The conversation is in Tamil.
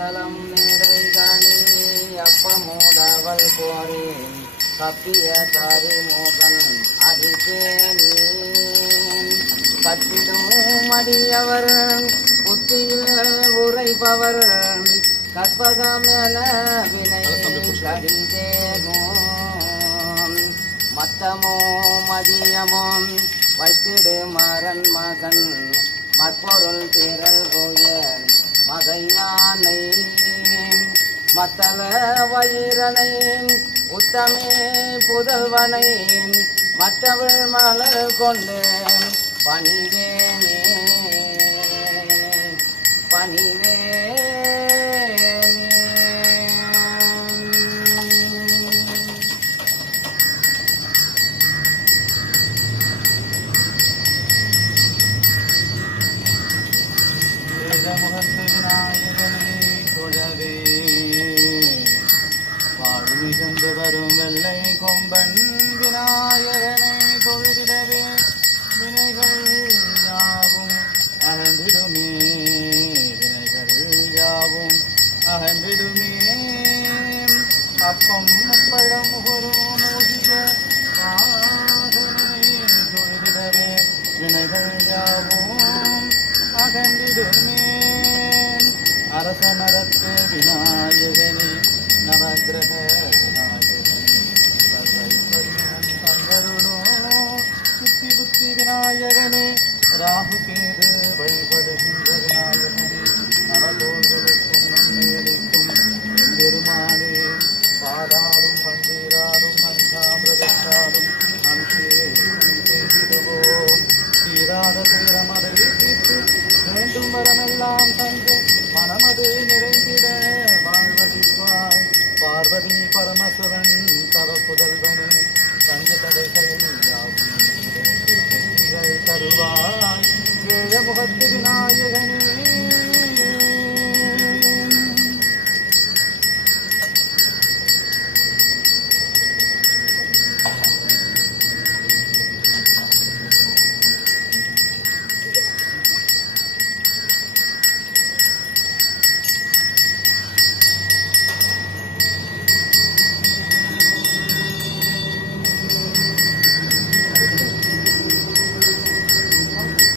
அச்சலம் நிறை கணி அப்பமூடவள் போரே கப்பிய தரிமுகன் அடிப்பேனே கற்றிடும் அடியவர் புத்தியில் உரைப்பவர் கற்பகம் என வினை கடிதேனும் மத்தமோ மதியமோ வைத்திடு மரன் மகன் மற்பொருள் திரள் கோயல் மகையானை மத்தள வயிரனை உத்தமே புதல்வனை மற்றவள் மலர் கொண்டு பணிவேனே பணிவேனே முகத்து விநாயகனை தொழவே வாழ்வு சென்று வரும் வெள்ளை கொம்பன் விநாயகனை தொழுதிடவே வினைகள் யாவும் அகன்றிடுமே வினைகள் யாவும் அகன்றிடுமே அப்பம் பழம் ஒரு மூசிக வாசனை தொழுதிடவே வினைகள் யாவும் அகன்றிடுமே அரசமரத்து விநாயகனே நவக்கிரக விநாயகனே சர்வைஸ்வரியன் தந்தருளோ சுத்தி புத்தி விநாயகனே ராகு கேது வழிபடுகின்ற விநாயகனே நவதோர்களுக்கும் நன்மையளிக்கும் பெருமானே பாடாடும் பண்டீராடும் அஞ்சாமிரதத்தாடும் அம்சேயும் செய்திடுவோம் தீராத தீரமதை தீர்த்து வேண்டும் வரமெல்லாம் தந்து மனமது நிறைந்திட வாழ்வழிப்பாய் பார்வதி பரமசுரன் தவ புதல்வனே தஞ்ச தடைகள் யாவும் வெற்றிகள் தருவாய்.